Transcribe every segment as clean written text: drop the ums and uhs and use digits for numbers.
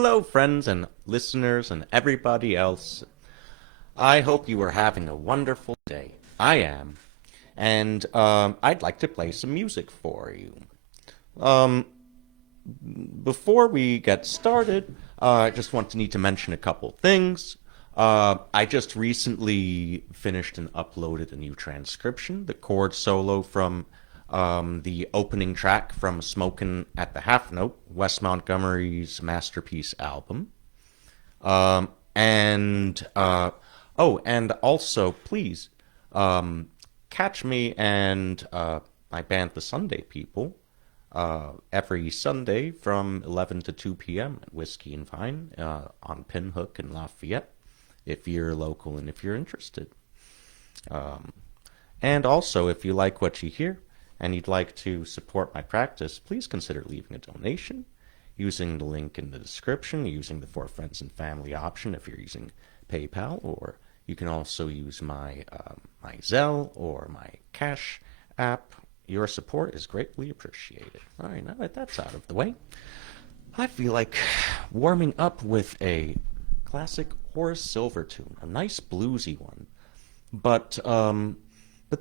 Hello, friends and listeners and everybody else. I hope you are having a wonderful day. I am. And I'd like to play some music for you. Um, Before we get started, I just need to mention a couple things. I just recently finished and uploaded a new transcription, the chord solo from the opening track from Smokin' at the Half Note, Wes Montgomery's masterpiece album. Um, and and also please catch me and my band, the Sunday People, every Sunday from 11 to 2 p.m. at Whiskey and Vine on Pinhook in Lafayette, if you're local and if you're interested. Um, and also, if you like what you hear and you'd like to support my practice, please consider leaving a donation using the link in the description, using the For Friends and Family option if you're using PayPal, or you can also use my Zelle or my Cash app. Your support is greatly appreciated. All right, now that that's out of the way, I feel like warming up with a classic Horace Silver tune, a nice bluesy one. But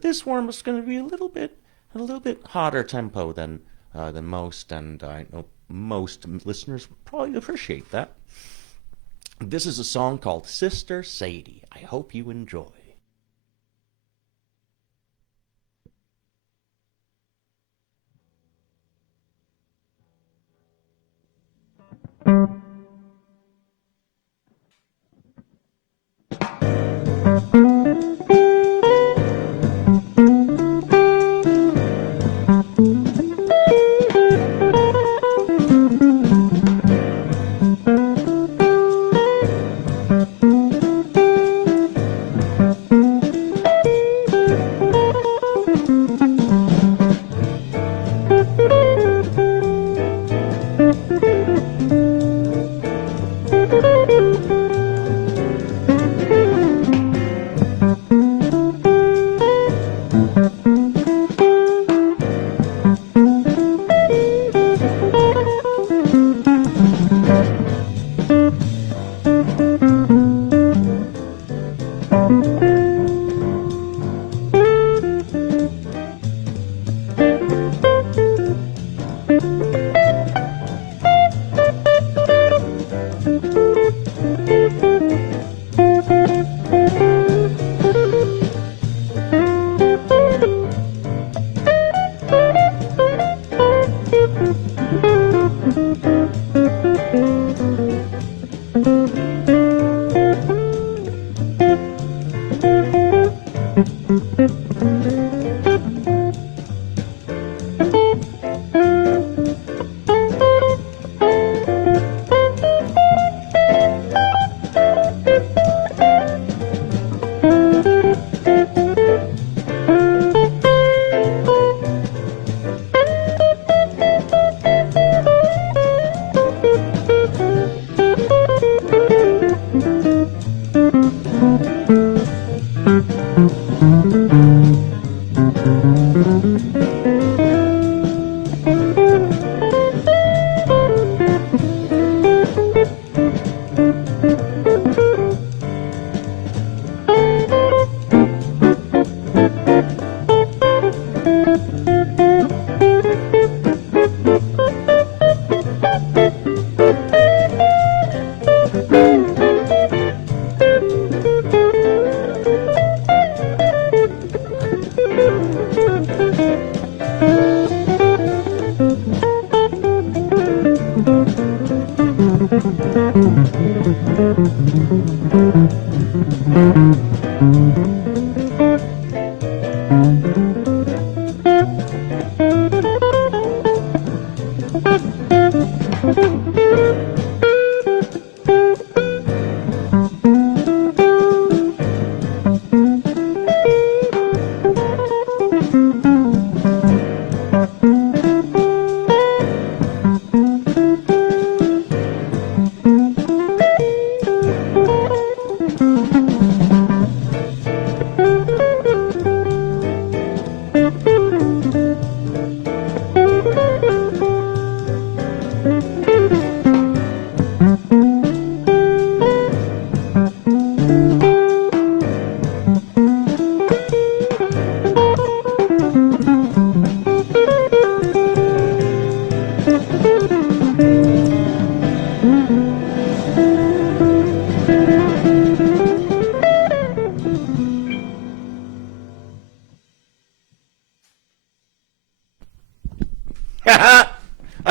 this one is going to be a little bit hotter tempo than most, and I know most listeners would probably appreciate that. This is a song called Sister Sadie. I hope you enjoy.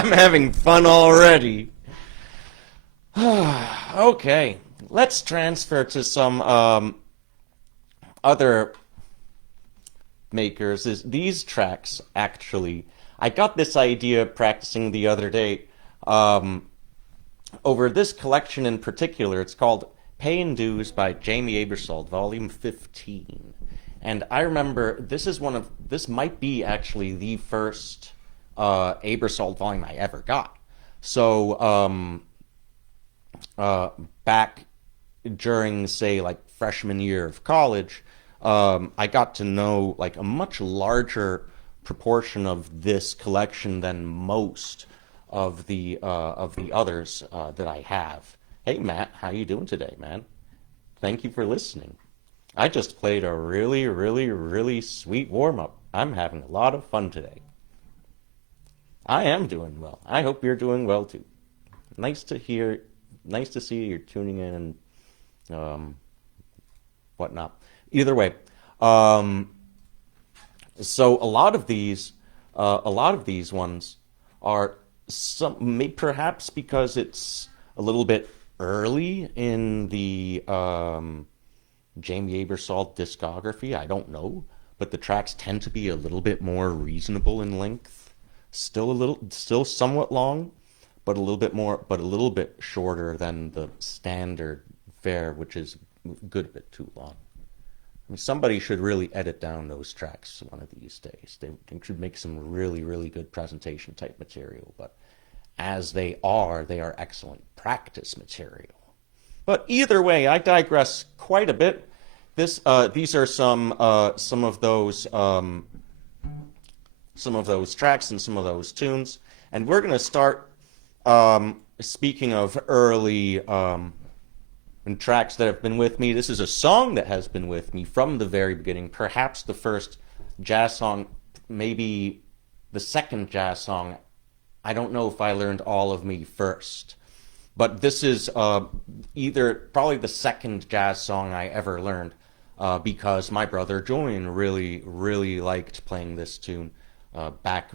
I'm having fun already. Okay, let's transfer to some other makers. These tracks, actually, I got this idea practicing the other day over this collection in particular. It's called Pay and Dues by Jamie Aebersold, Volume 15. And I remember this might be actually the first Aebersold volume I ever got. So back during, say, like freshman year of college, I got to know like a much larger proportion of this collection than most of the others that I have. Hey Matt, how you doing today, man? Thank you for listening. I just played a really, really, really sweet warm-up. I'm having a lot of fun today. I am doing well. I hope you're doing well too. Nice to hear, nice to see you're tuning in and whatnot. Either way, so a lot of these ones are perhaps because it's a little bit early in the Jamie Aebersold discography. I don't know, but the tracks tend to be a little bit more reasonable in length. Still somewhat long, but a little bit shorter than the standard fare, which is a good bit too long. I mean, somebody should really edit down those tracks one of these days. They should make some really, really good presentation type material. But as they are excellent practice material. But either way, I digress quite a bit. These are some of those tracks and some of those tunes, and we're going to start. Speaking of early and tracks that have been with me, this is a song that has been with me from the very beginning. Perhaps the first jazz song, maybe the second jazz song. I don't know if I learned All of Me first, but this is probably the second jazz song I ever learned because my brother Julian really, really liked playing this tune back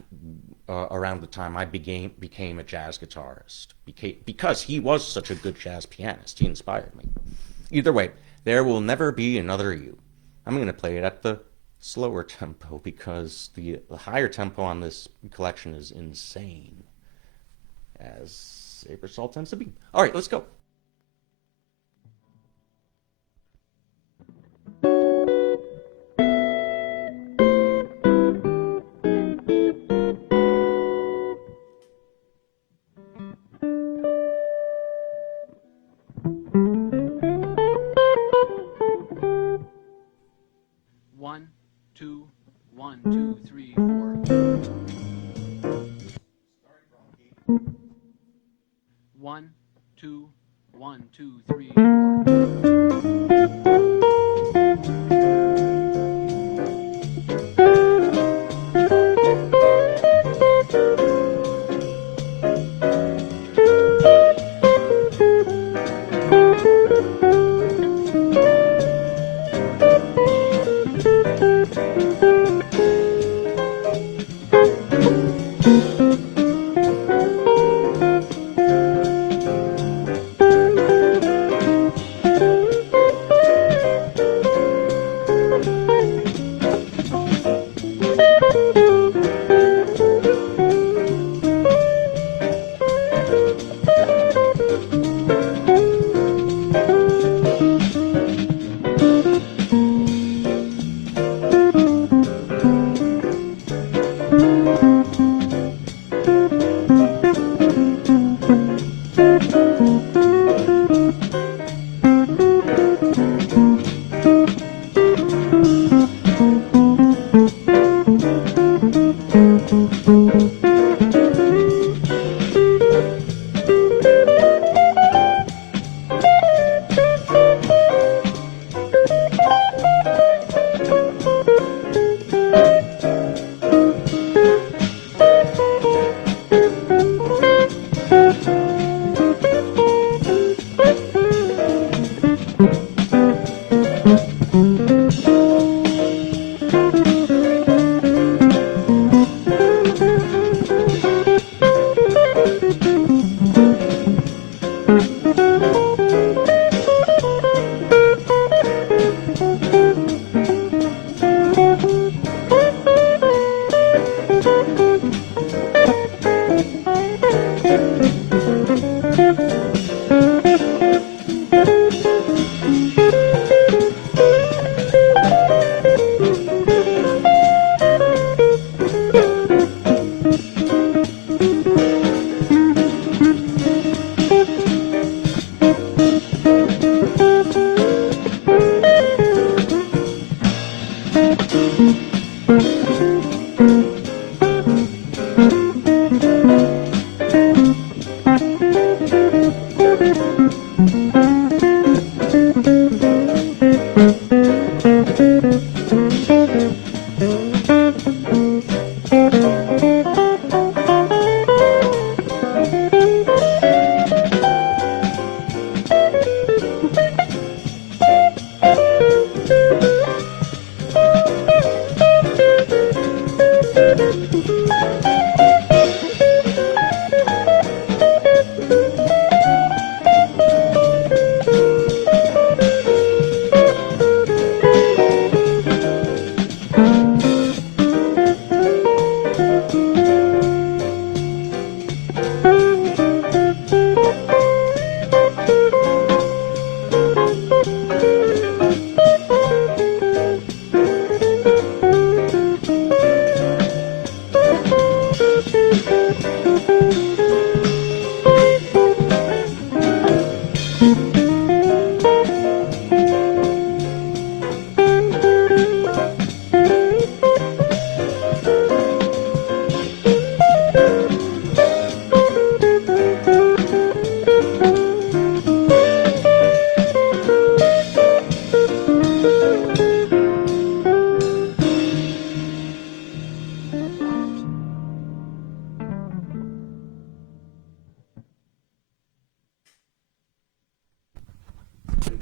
around the time I became a jazz guitarist. Because he was such a good jazz pianist. He inspired me. Either way, There Will Never Be Another You. I'm going to play it at the slower tempo because the higher tempo on this collection is insane, as Aebersold tends to be. All right, let's go. One, two, 3, 4. One, two, 3, 4.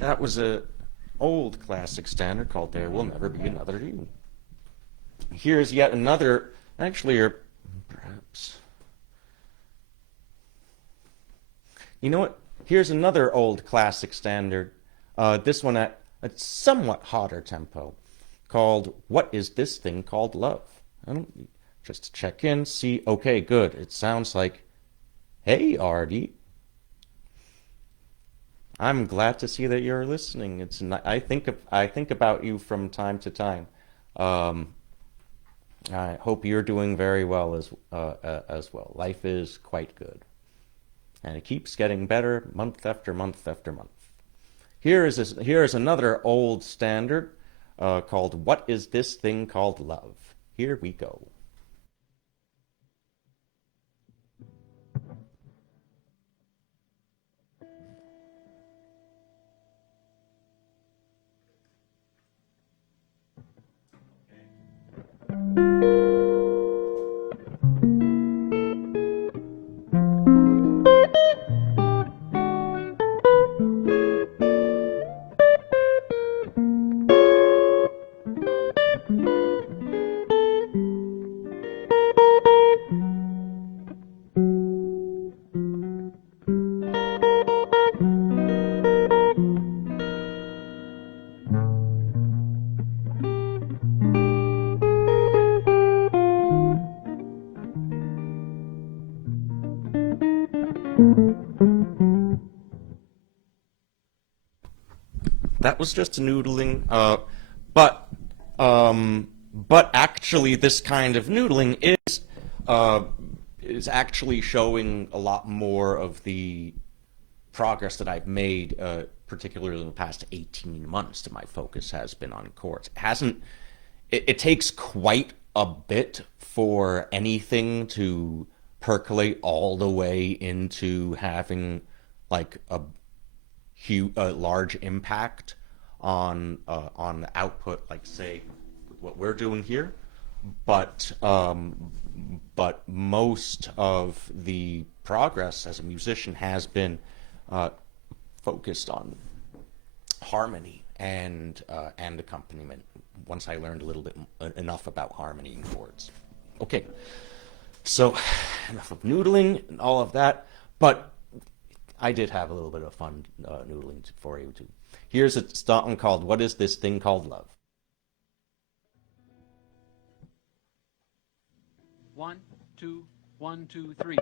That was a old classic standard called There Will Never Be Another You. Here's yet another, actually, or perhaps, you know what? Here's another old classic standard, this one at a somewhat hotter tempo, called What Is This Thing Called Love? I don't, just to check in, see, okay, good. It sounds like, hey, Artie. I'm glad to see that you're listening. I think about you from time to time. Um, I hope you're doing very well as well. Life is quite good, and it keeps getting better month after month after month. Here is another old standard called "What Is This Thing Called Love?" Here we go. That was just noodling, but but actually, this kind of noodling is actually showing a lot more of the progress that I've made, particularly in the past 18 months. That my focus has been on chords. It hasn't. It takes quite a bit for anything to percolate all the way into having like a large impact on the output, like say what we're doing here, but most of the progress as a musician has been focused on harmony and accompaniment. Once I learned a little bit enough about harmony and chords. Okay, so enough of noodling and all of that, but I did have a little bit of fun noodling for you too. Here's a song called "What Is This Thing Called Love?" 1, 2, 1, 2, 3.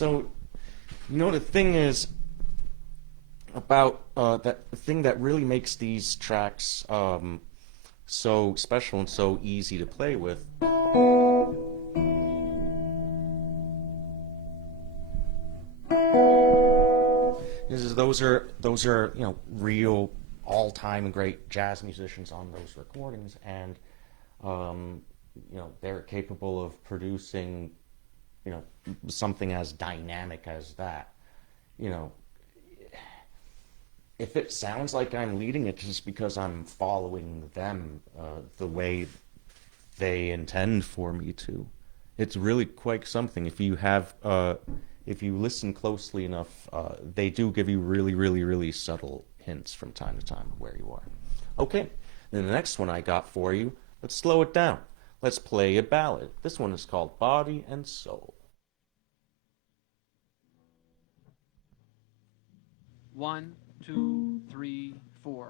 So, the thing is about that the thing that really makes these tracks so special and so easy to play with is those are real all-time great jazz musicians on those recordings, and they're capable of producing something as dynamic as that. You know, if it sounds like I'm leading, it's just because I'm following them the way they intend for me to. It's really quite something. If you listen closely enough, they do give you really, really, really subtle hints from time to time where you are. Okay, then the next one I got for you, let's slow it down. Let's play a ballad. This one is called Body and Soul. 1, 2, 3, 4.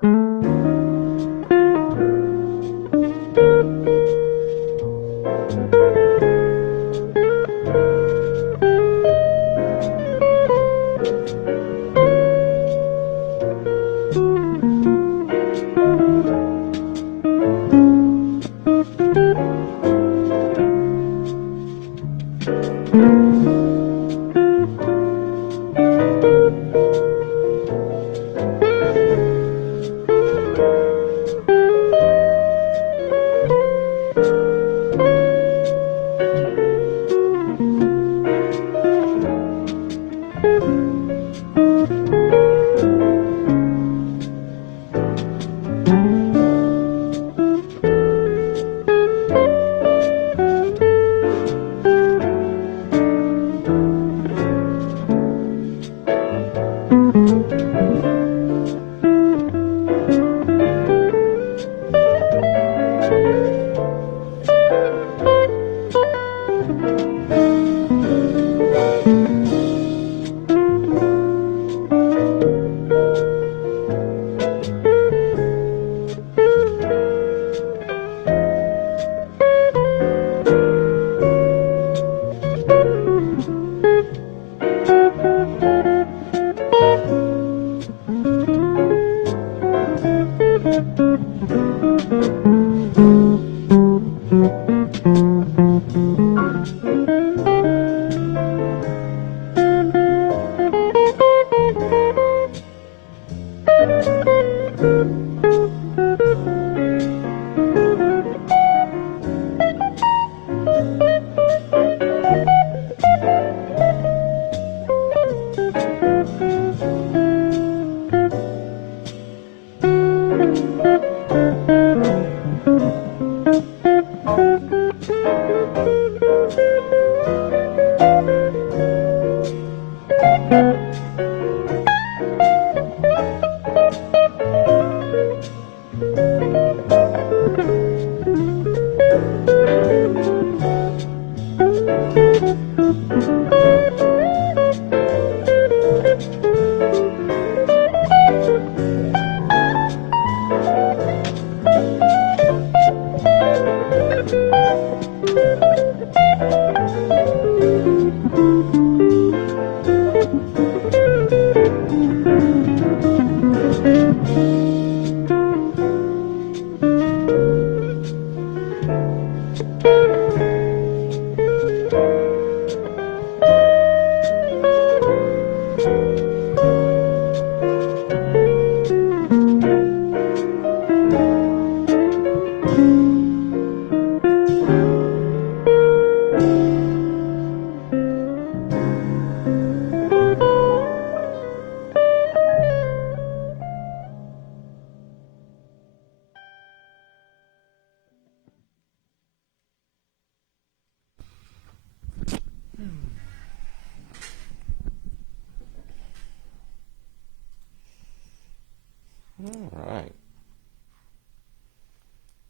All right.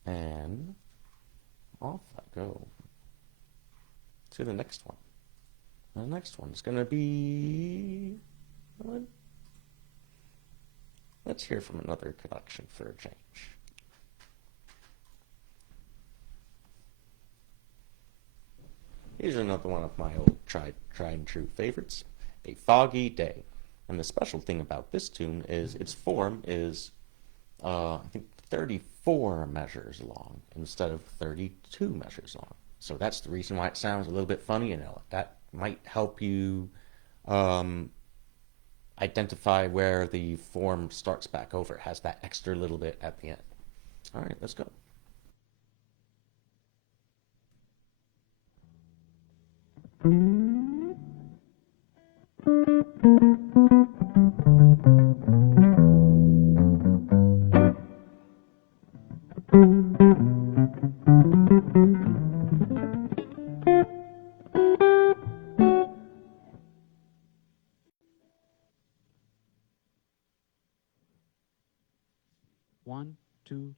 And off I go to the next one. The next one's going to be... Let's hear from another connection for a change. Here's another one of my old tried and true favorites, A Foggy Day. And the special thing about this tune is its form is, I think, 34 measures long instead of 32 measures long. So that's the reason why it sounds a little bit funny, and that might help you identify where the form starts back over. It has that extra little bit at the end. All right, let's go. One, two.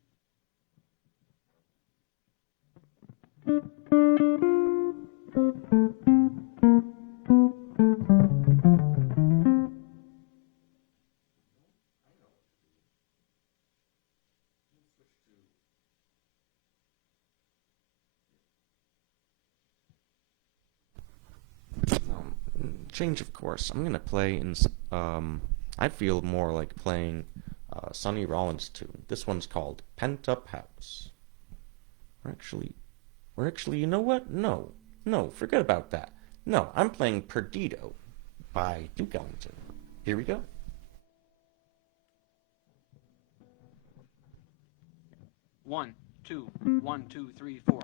Change of course. I'm gonna play in. I feel more like playing Sonny Rollins' tune. This one's called Pent Up House. Or actually, you know what? No, forget about that. No, I'm playing Perdido by Duke Ellington. Here we go. One, two. 1, 2, 3, 4.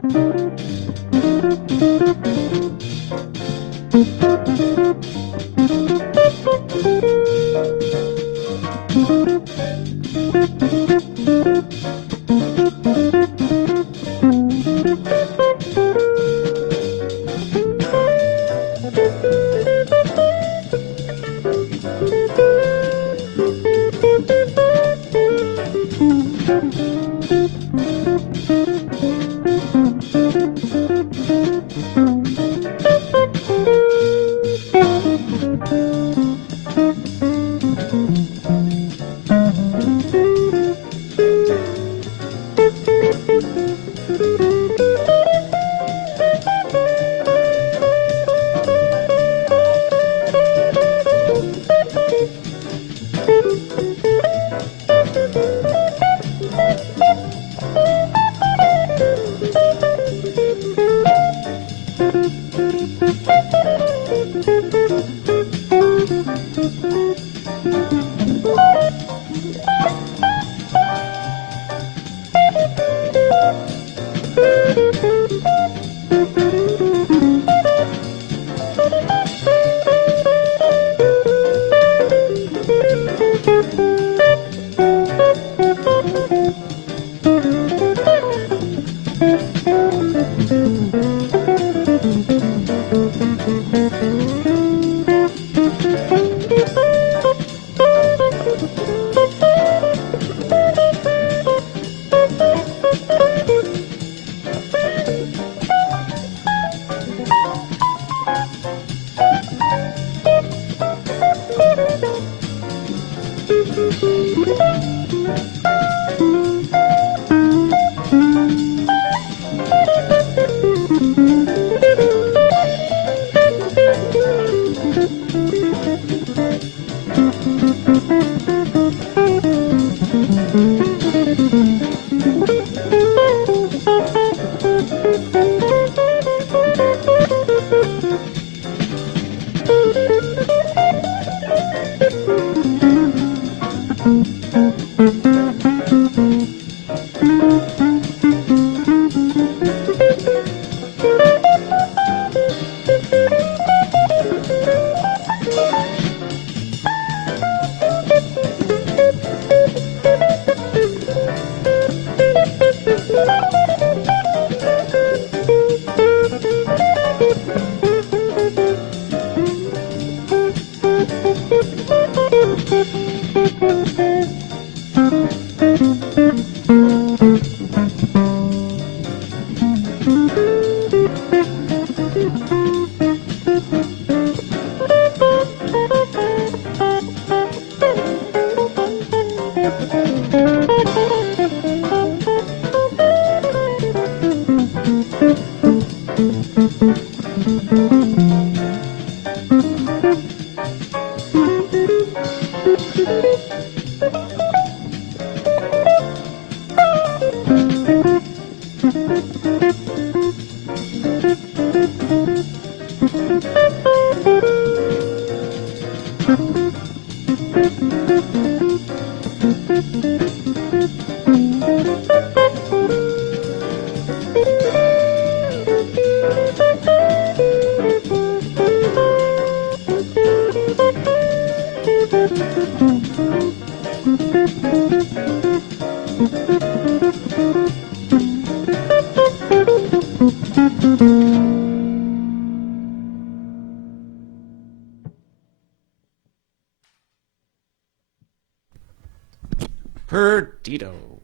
Perdido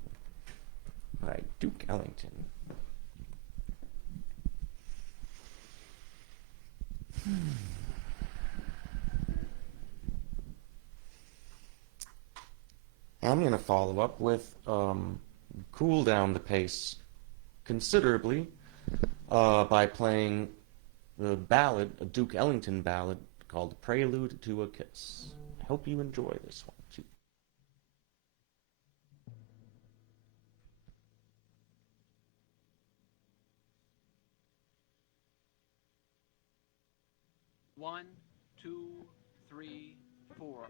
by Duke Ellington. I'm going to follow up with cool down the pace considerably by playing the ballad, a Duke Ellington ballad called Prelude to a Kiss. I hope you enjoy this one too. One, two, three, four.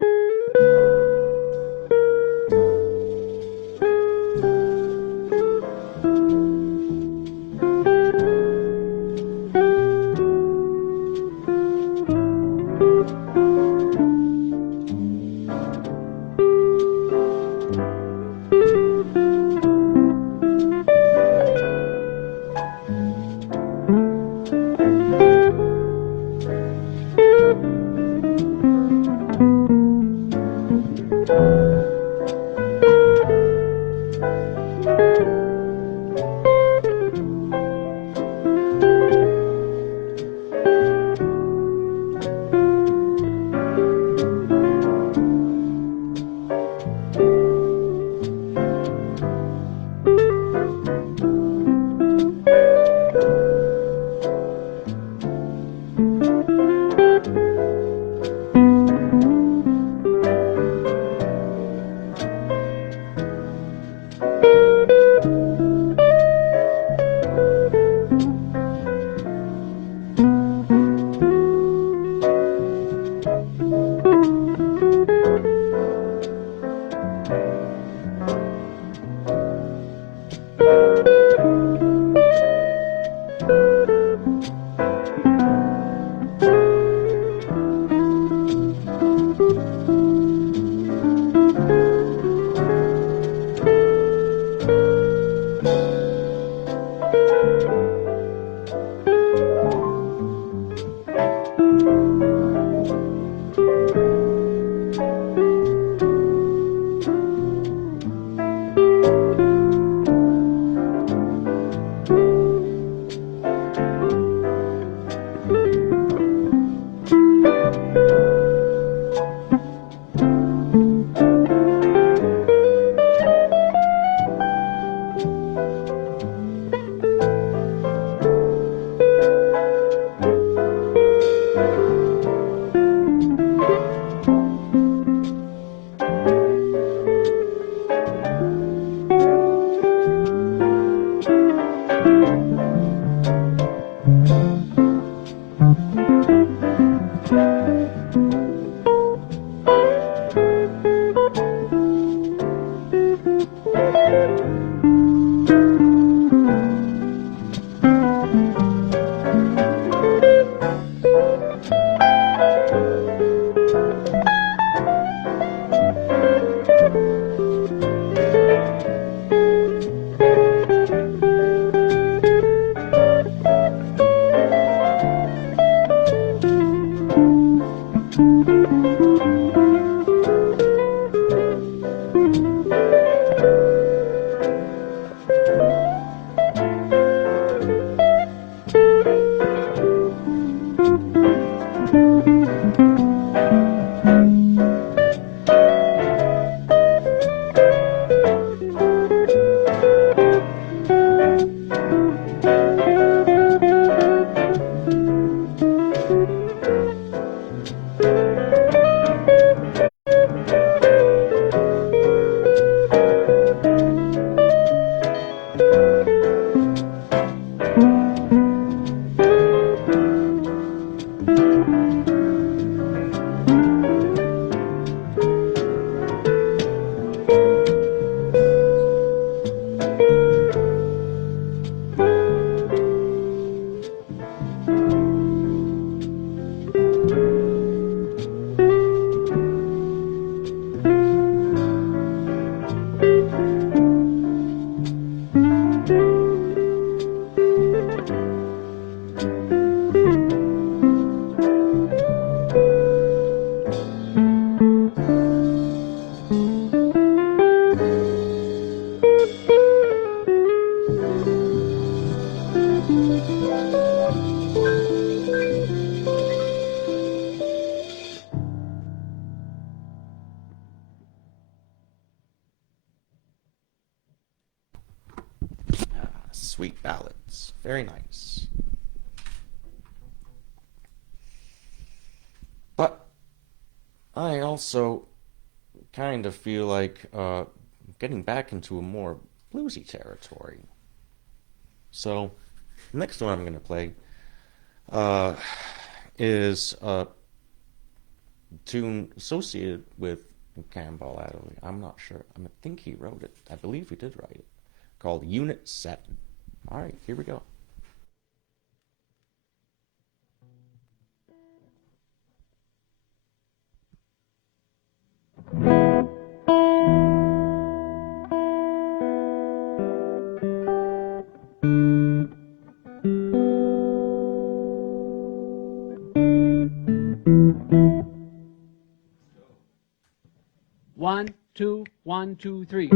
sweet ballads. Very nice. But I also kind of feel like getting back into a more bluesy territory. So, the next one I'm going to play is a tune associated with Cannonball Adderley. I'm not sure. I think he wrote it. I believe he did write it. Called Unit 7. All right, here we go. One, two, 1, 2, 3.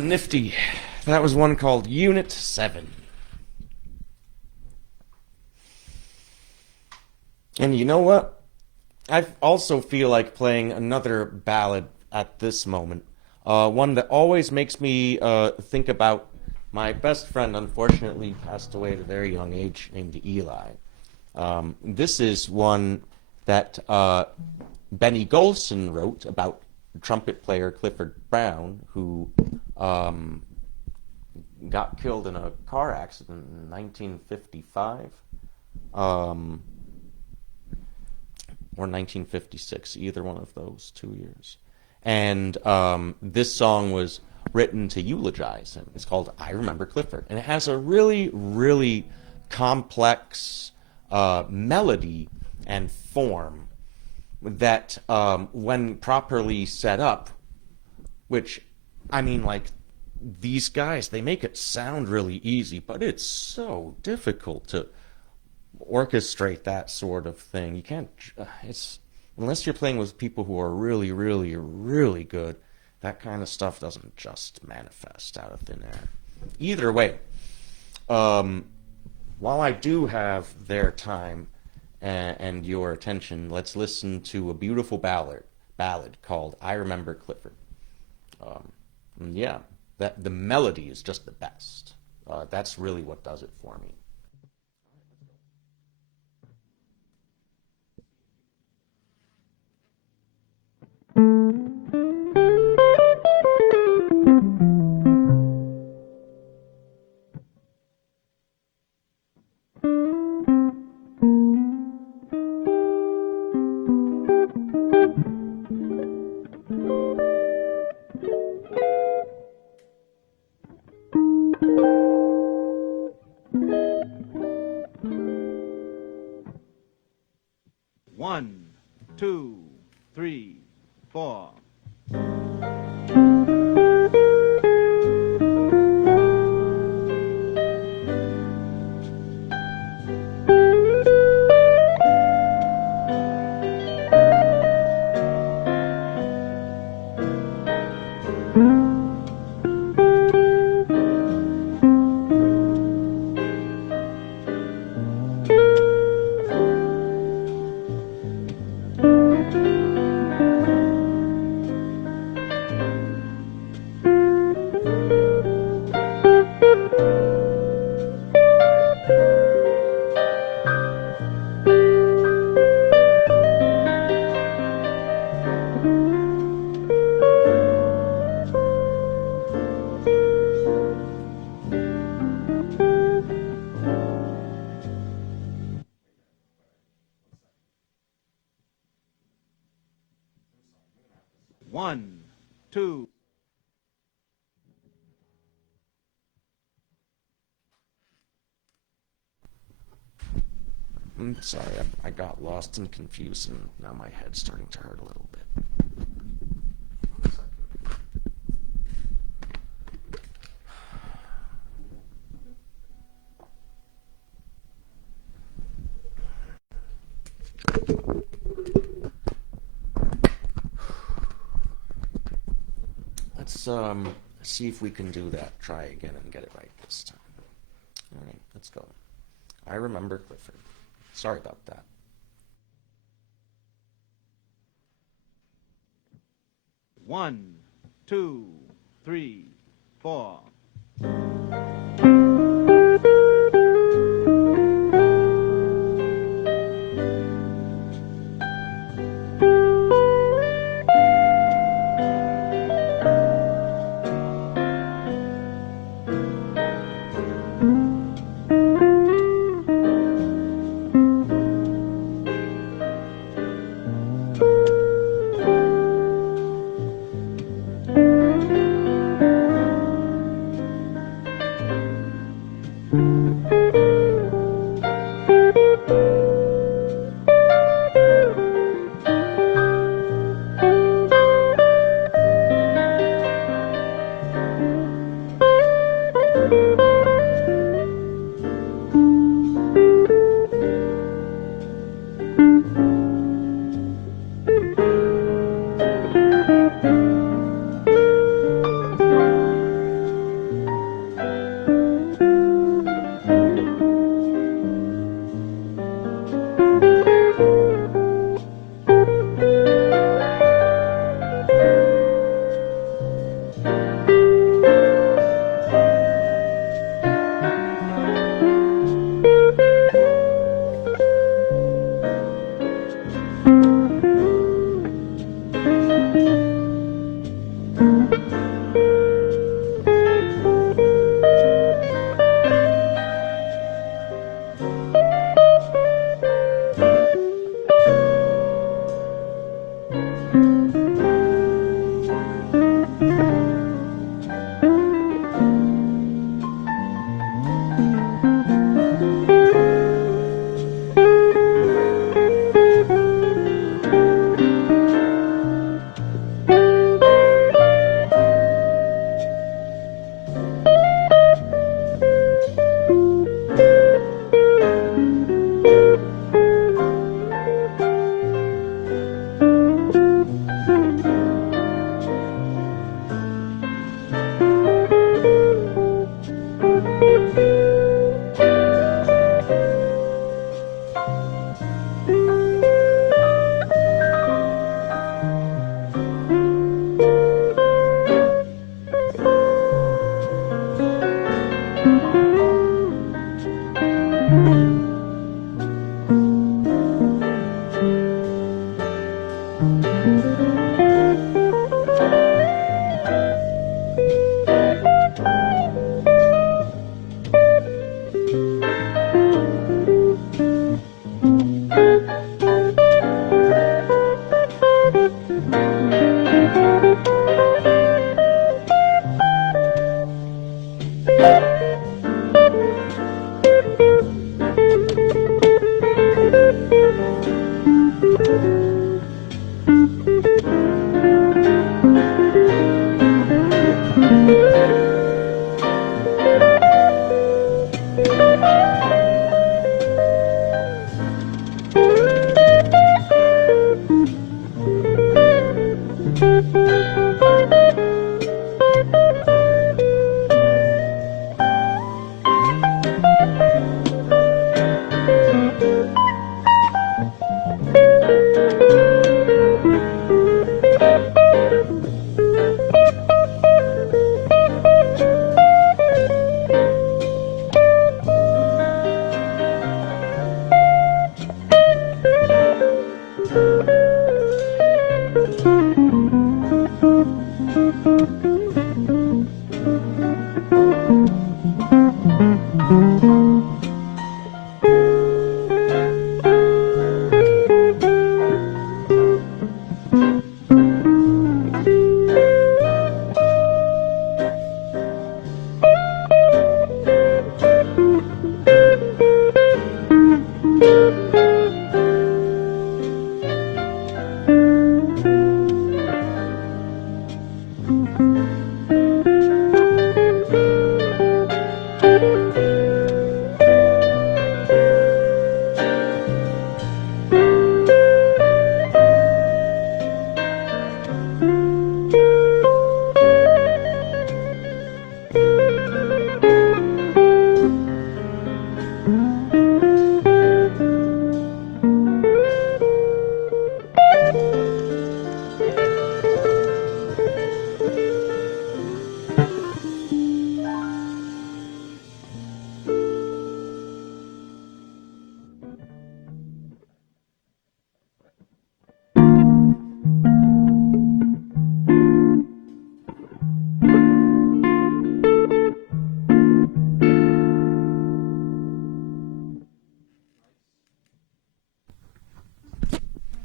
Nifty. That was one called Unit 7. And you know what? I also feel like playing another ballad at this moment. One that always makes me think about my best friend, unfortunately passed away at a very young age, named Eli. This is one that Benny Golson wrote about trumpet player Clifford Brown, who got killed in a car accident in 1955. Or 1956, either one of those 2 years. And this song was written to eulogize him. It's called I Remember Clifford. And it has a really, really complex melody and form that, when properly set up, which, I mean, like, these guys, they make it sound really easy, but it's so difficult to orchestrate that sort of thing. You can't, it's, unless you're playing with people who are really, really, really good, that kind of stuff doesn't just manifest out of thin air. Either way, while I do have their time and your attention, let's listen to a beautiful ballad called I Remember Clifford. Yeah, that the melody is just the best. That's really what does it for me. One, two, three, four. One, two. I'm sorry, I got lost and confused, and now my head's starting to hurt a little bit. Let's see if we can do that. Try again and get it right this time. All right, let's go. I Remember Clifford. Sorry about that. One, two, three, four.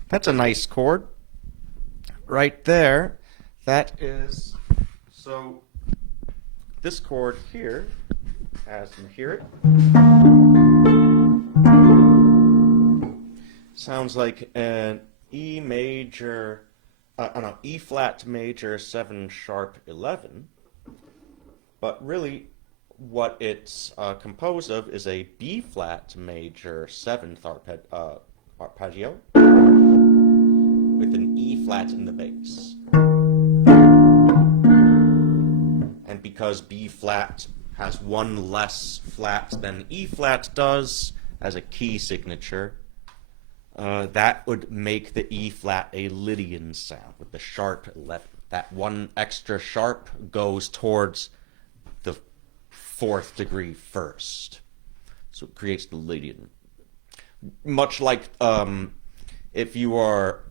That's a nice chord right there. That is, so this chord here, as you hear it, sounds like an E major, no, E flat major 7 sharp 11, but really what it's composed of is a B flat major 7th arpeggio with an E flat in the bass. And because B flat has one less flat than E flat does as a key signature, that would make the E flat a Lydian sound with the sharp 11th. That one extra sharp goes towards the fourth degree first. So it creates the Lydian. Much like if you are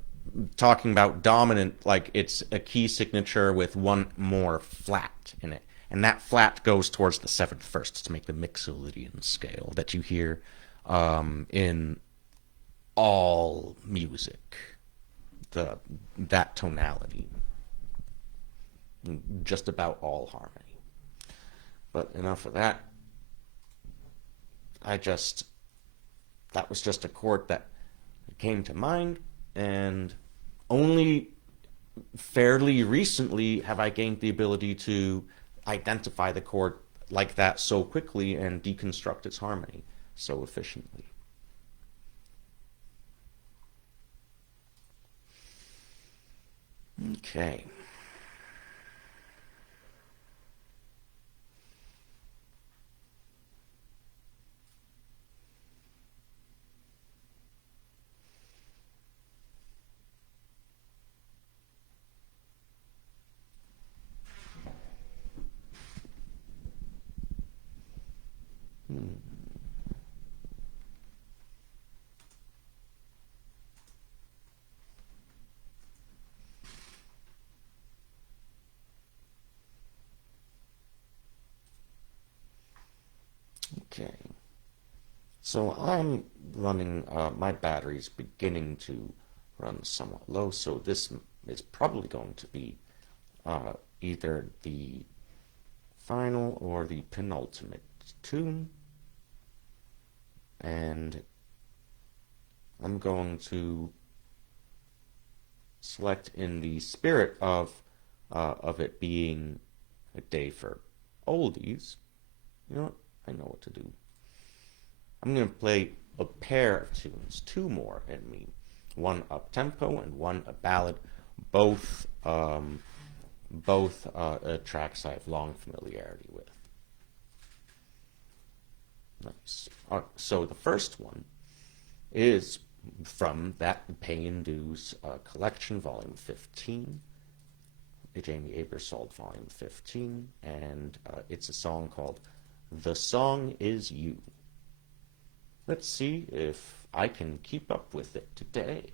talking about dominant, like it's a key signature with one more flat in it. And that flat goes towards the seventh first to make the Mixolydian scale that you hear in all music. That tonality. Just about all harmony. But enough of that. That was just a chord that came to mind, and only fairly recently have I gained the ability to identify the chord like that so quickly and deconstruct its harmony so efficiently. Okay. Okay. So I'm running, my battery's beginning to run somewhat low, so this is probably going to be either the final or the penultimate tune. And I'm going to select in the spirit of it being a day for oldies. You know what? I know what to do. I'm going to play a pair of tunes, two more in me. One up-tempo and one a ballad, both tracks I have long familiarity with. Nice. So the first one is from that Pay and Dues collection, Volume 15, Jamie Aebersold, Volume 15, and it's a song called The Song Is You. Let's see if I can keep up with it today.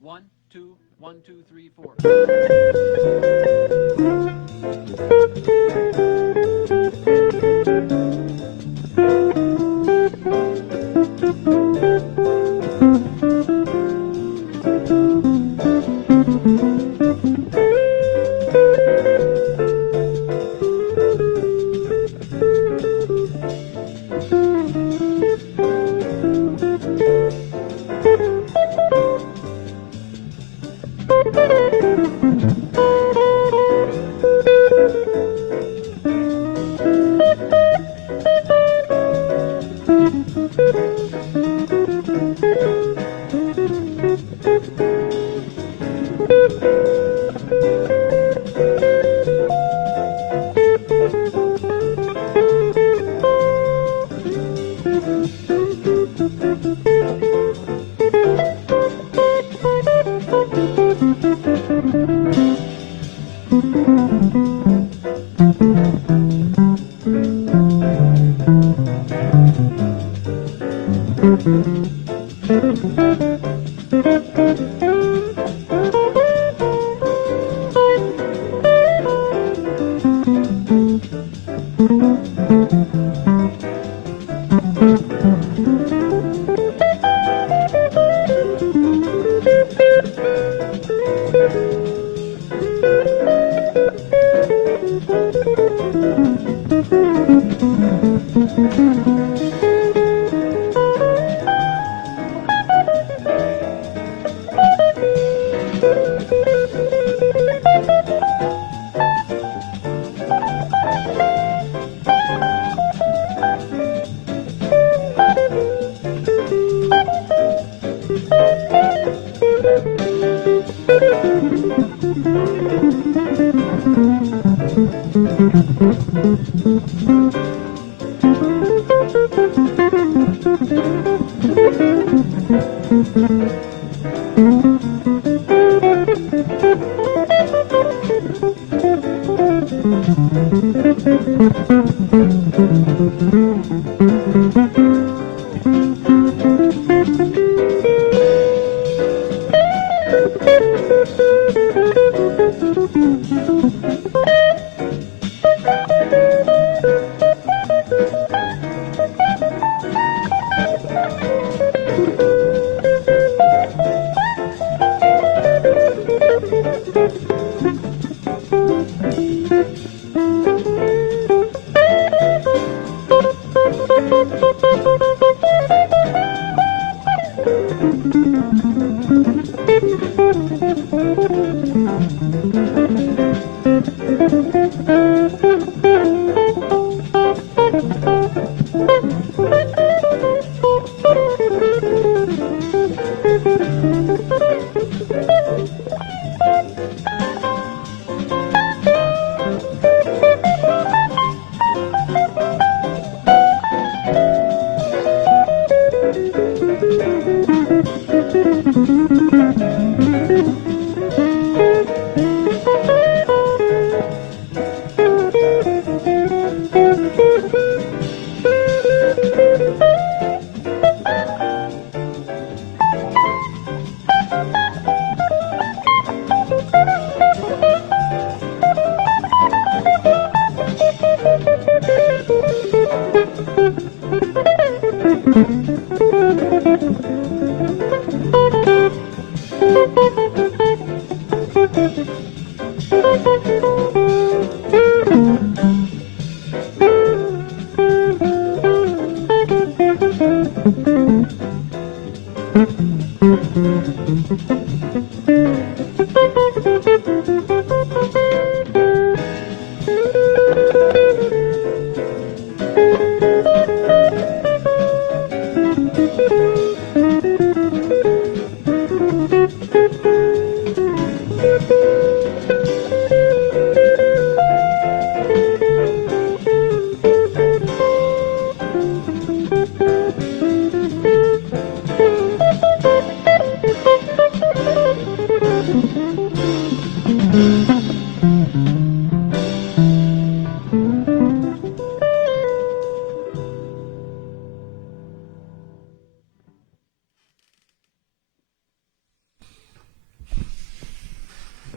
One, two, 1, 2, 3, 4.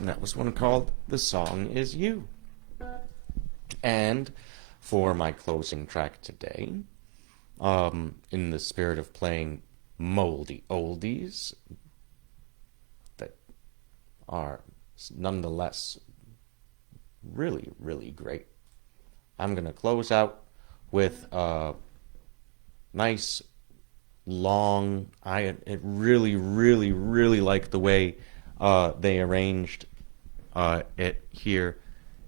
And that was one called The Song Is You. And for my closing track today, in the spirit of playing moldy oldies that are nonetheless really, really great, I'm going to close out with a nice, long, I really, really, really like the way they arranged it here.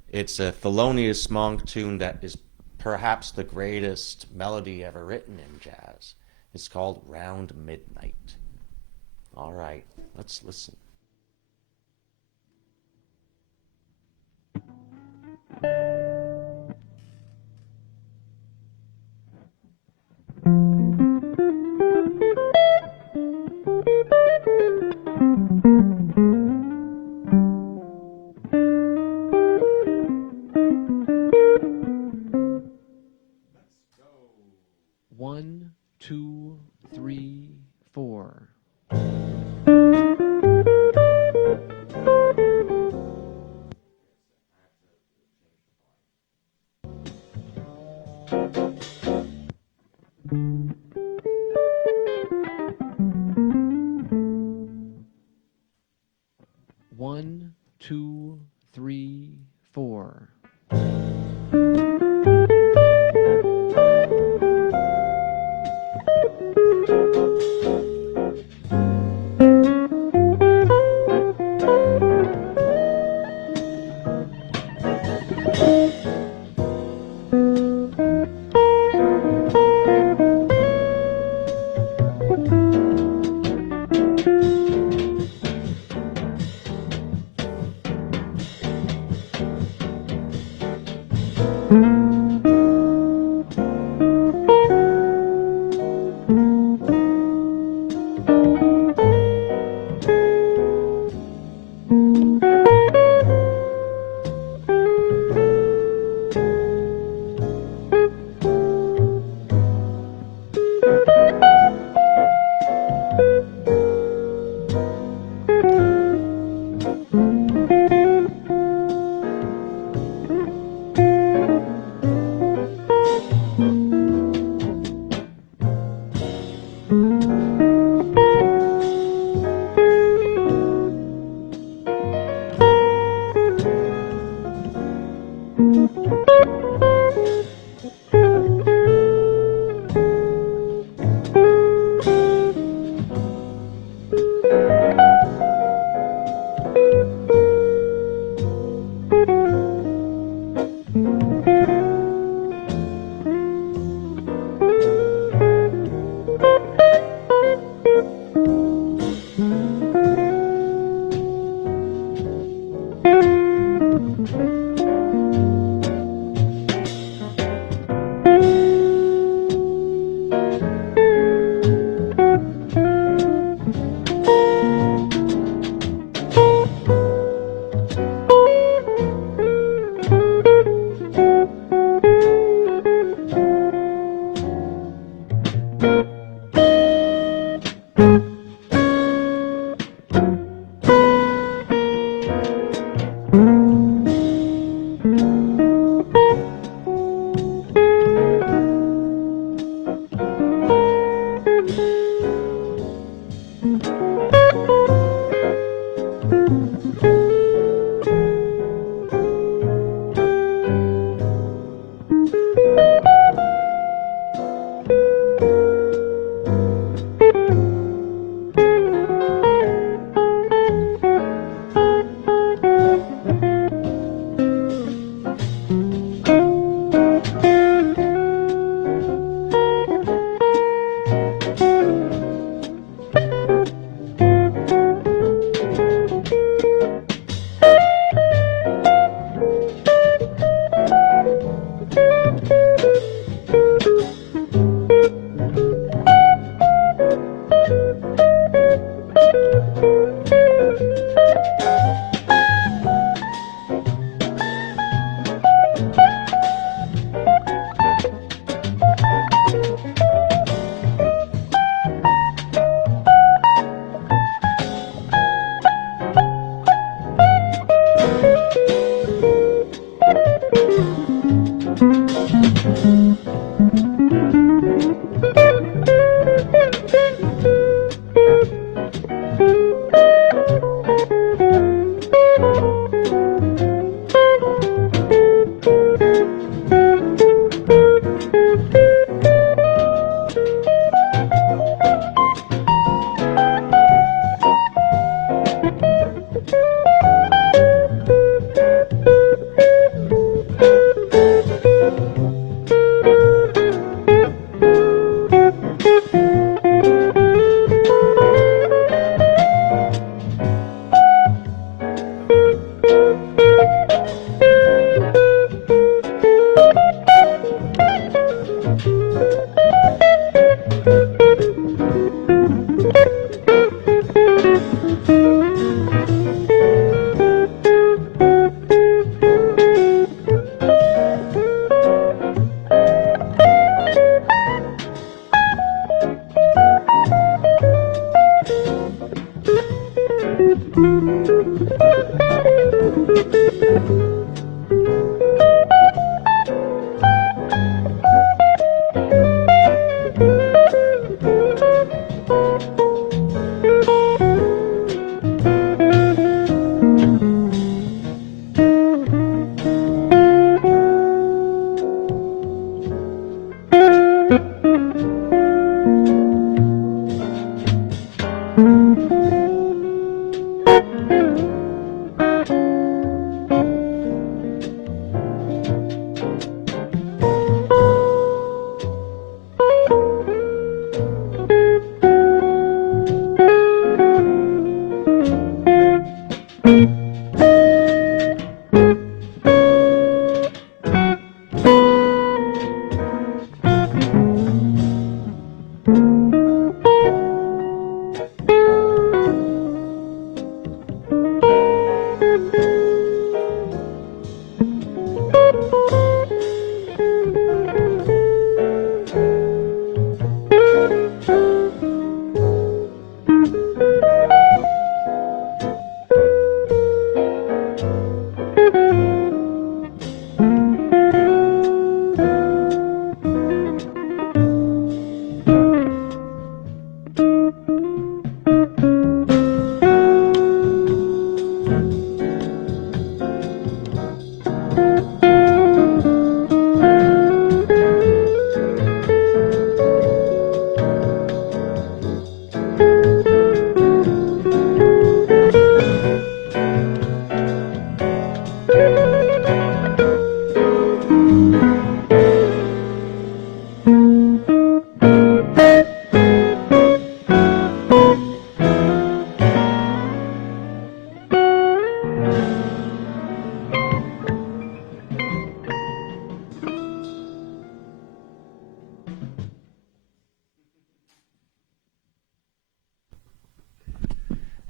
It's a Thelonious Monk tune that is perhaps the greatest melody ever written in jazz. It's called Round Midnight. All right, let's listen. One, two, three, four. One, two, three, four.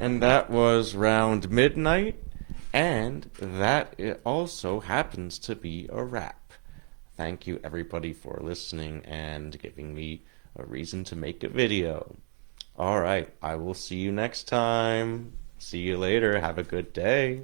And that was Round Midnight, and that it also happens to be a wrap. Thank you everybody for listening and giving me a reason to make a video. Alright, I will see you next time. See you later. Have a good day.